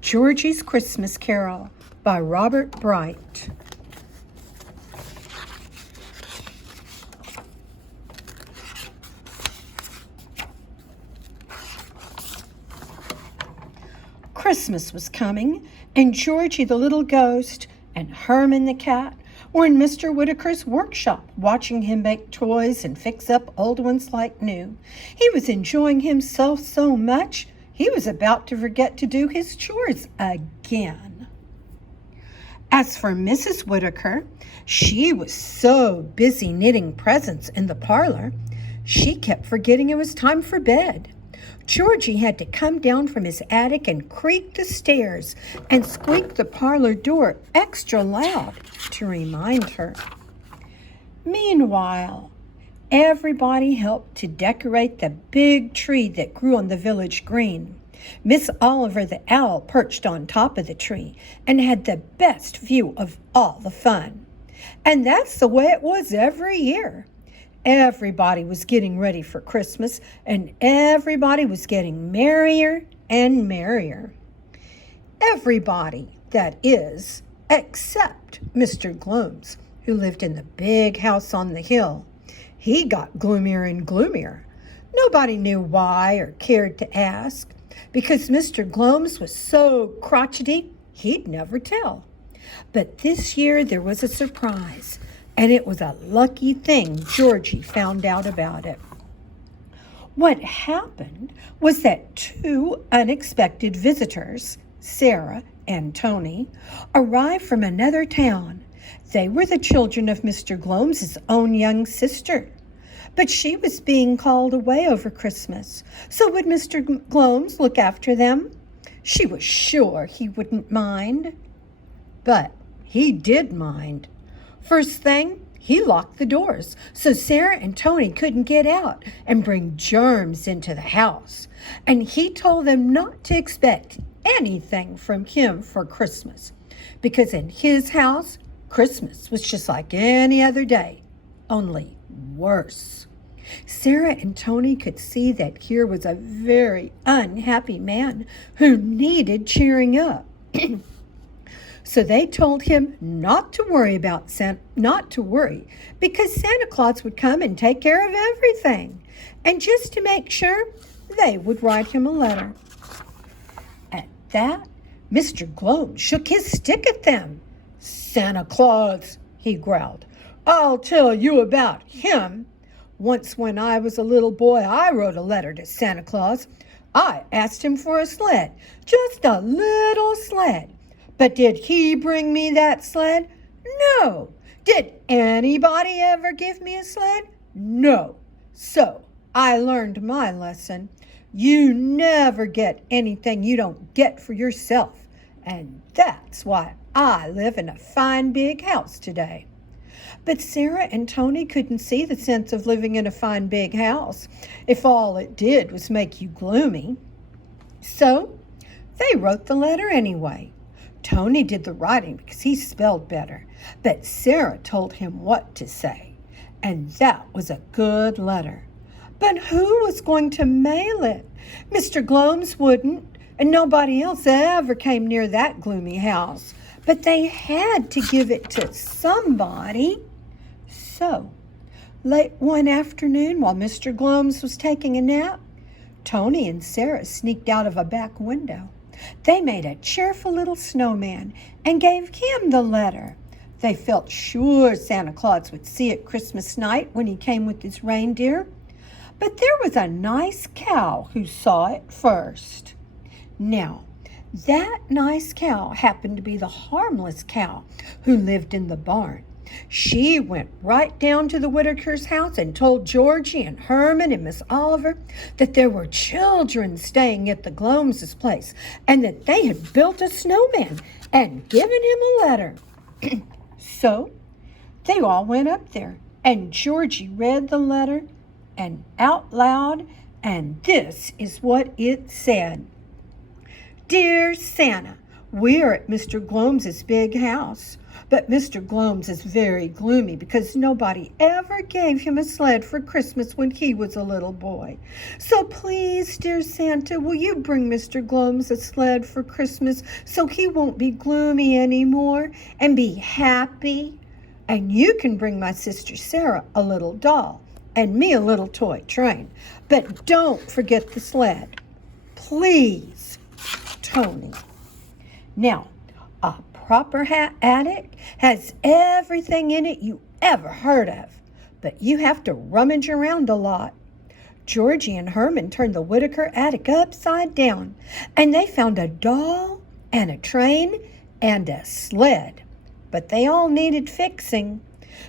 Georgie's Christmas Carol by Robert Bright. Christmas was coming, and Georgie the little ghost and Herman the cat were in Mr. Whitaker's workshop, watching him make toys and fix up old ones like new. He was enjoying himself so much, he was about to forget to do his chores again. As for Mrs. Whitaker, she was so busy knitting presents in the parlor, she kept forgetting it was time for bed. Georgie had to come down from his attic and creak the stairs and squeak the parlor door extra loud to remind her. Meanwhile, everybody helped to decorate the big tree that grew on the village green. Miss Oliver the owl perched on top of the tree and had the best view of all the fun. And that's the way it was every year. Everybody was getting ready for Christmas, and everybody was getting merrier and merrier. Everybody, that is, except Mr. Glooms, who lived in the big house on the hill. He got gloomier and gloomier. Nobody knew why or cared to ask, because Mr. Glooms was so crotchety he'd never tell. But this year there was a surprise, and it was a lucky thing Georgie found out about it. What happened was that two unexpected visitors, Sarah and Tony, arrived from another town. They were the children of Mr. Glomes's own young sister. But she was being called away over Christmas, so would Mr. Glomes look after them? She was sure he wouldn't mind. But he did mind. First thing, he locked the doors so Sarah and Tony couldn't get out and bring germs into the house. And he told them not to expect anything from him for Christmas, because in his house, Christmas was just like any other day, only worse. Sarah and Tony could see that here was a very unhappy man who needed cheering up. So they told him not to worry because Santa Claus would come and take care of everything. And just to make sure, they would write him a letter. At that, Mr. Globe shook his stick at them. "Santa Claus," he growled. "I'll tell you about him. Once when I was a little boy, I wrote a letter to Santa Claus. I asked him for a sled, just a little sled. But did he bring me that sled? No. Did anybody ever give me a sled? No. So I learned my lesson. You never get anything you don't get for yourself. And that's why I live in a fine big house today." But Sarah and Tony couldn't see the sense of living in a fine big house if all it did was make you gloomy. So they wrote the letter anyway. Tony did the writing because he spelled better, but Sarah told him what to say, and that was a good letter. But who was going to mail it? Mr. Glomes wouldn't, and nobody else ever came near that gloomy house. But they had to give it to somebody. So, late one afternoon while Mr. Glomes was taking a nap, Tony and Sarah sneaked out of a back window. They made a cheerful little snowman and gave him the letter. They felt sure Santa Claus would see it Christmas night when he came with his reindeer. But there was a nice cow who saw it first. Now, that nice cow happened to be the harmless cow who lived in the barn. She went right down to the Whitaker's house and told Georgie and Herman and Miss Oliver that there were children staying at the Glomes' place and that they had built a snowman and given him a letter. So they all went up there, and Georgie read the letter and out loud, and this is what it said. "Dear Santa, we are at Mr. Glomes' big house. But Mr. Glomes is very gloomy because nobody ever gave him a sled for Christmas when he was a little boy. So please, dear Santa, will you bring Mr. Glomes a sled for Christmas so he won't be gloomy anymore and be happy? And you can bring my sister Sarah a little doll and me a little toy train. But don't forget the sled. Please, Tony. Now, a proper attic has everything in it you ever heard of, but you have to rummage around a lot. Georgie and Herman turned the Whitaker attic upside down, and they found a doll and a train and a sled, but they all needed fixing.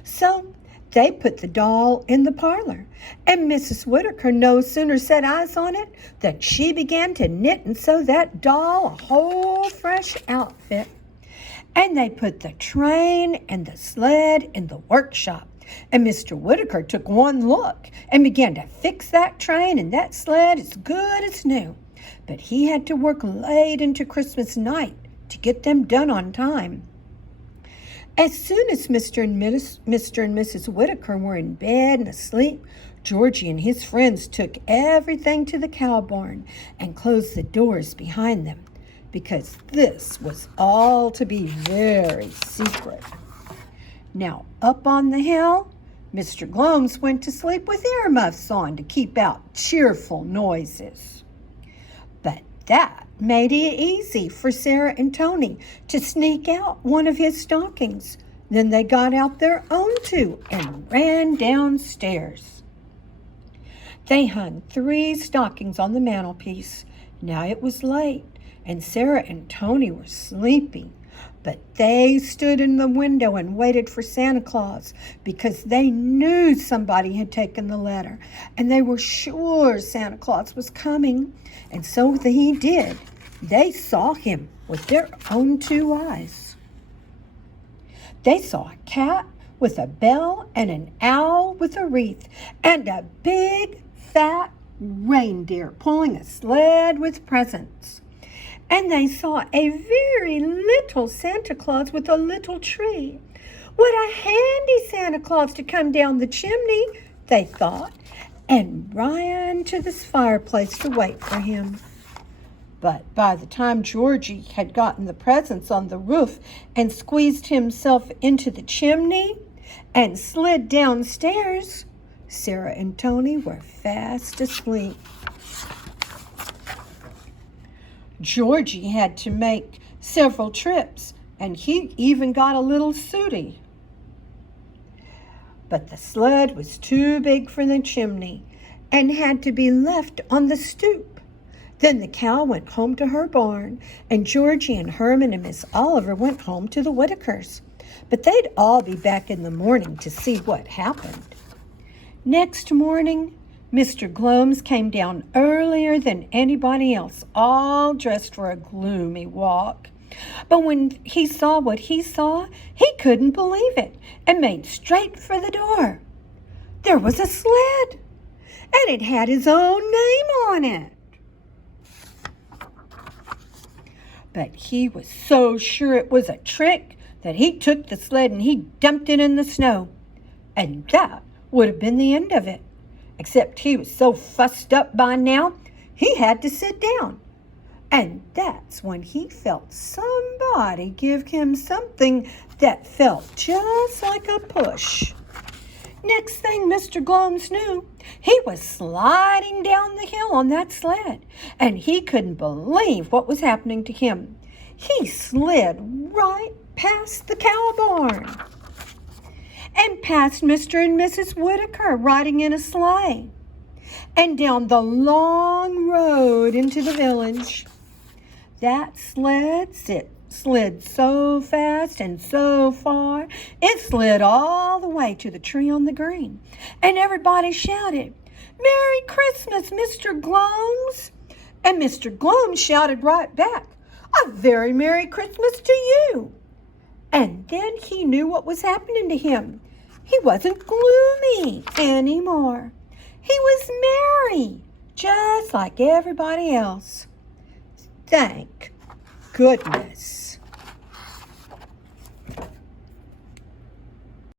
So they put the doll in the parlor, and Mrs. Whitaker no sooner set eyes on it than she began to knit and sew that doll a whole fresh outfit. And they put the train and the sled in the workshop. And Mr. Whitaker took one look and began to fix that train and that sled as good as new. But he had to work late into Christmas night to get them done on time. As soon as Mr. and Mrs. Whitaker were in bed and asleep, Georgie and his friends took everything to the cow barn and closed the doors behind them, because this was all to be very secret. Now, up on the hill, Mr. Glomes went to sleep with earmuffs on to keep out cheerful noises. But that made it easy for Sarah and Tony to sneak out one of his stockings. Then they got out their own two and ran downstairs. They hung 3 stockings on the mantelpiece. Now it was late, and Sarah and Tony were sleeping, but they stood in the window and waited for Santa Claus because they knew somebody had taken the letter, and they were sure Santa Claus was coming, and so he did. They saw him with their own 2 eyes. They saw a cat with a bell and an owl with a wreath and a big, fat reindeer pulling a sled with presents. And they saw a very little Santa Claus with a little tree. What a handy Santa Claus to come down the chimney, they thought, and ran to this fireplace to wait for him. But by the time Georgie had gotten the presents on the roof and squeezed himself into the chimney and slid downstairs, Sarah and Tony were fast asleep. Georgie had to make several trips, and he even got a little sooty. But the sled was too big for the chimney and had to be left on the stoop. Then the cow went home to her barn, and Georgie and Herman and Miss Oliver went home to the Whitakers. But they'd all be back in the morning to see what happened. Next morning, Mr. Glomes came down earlier than anybody else, all dressed for a gloomy walk. But when he saw what he saw, he couldn't believe it and made straight for the door. There was a sled, and it had his own name on it. But he was so sure it was a trick that he took the sled and he dumped it in the snow. And that would have been the end of it. Except he was so fussed up by now, he had to sit down. And that's when he felt somebody give him something that felt just like a push. Next thing Mr. Glomes knew, he was sliding down the hill on that sled, and he couldn't believe what was happening to him. He slid right past the cow barn and past Mr. and Mrs. Whitaker riding in a sleigh, and down the long road into the village. That sled slid so fast and so far, it slid all the way to the tree on the green, and everybody shouted, "Merry Christmas, Mr. Glomes!" And Mr. Glomes shouted right back, "A very Merry Christmas to you!" And then he knew what was happening to him. He wasn't gloomy anymore. He was merry, just like everybody else. Thank goodness.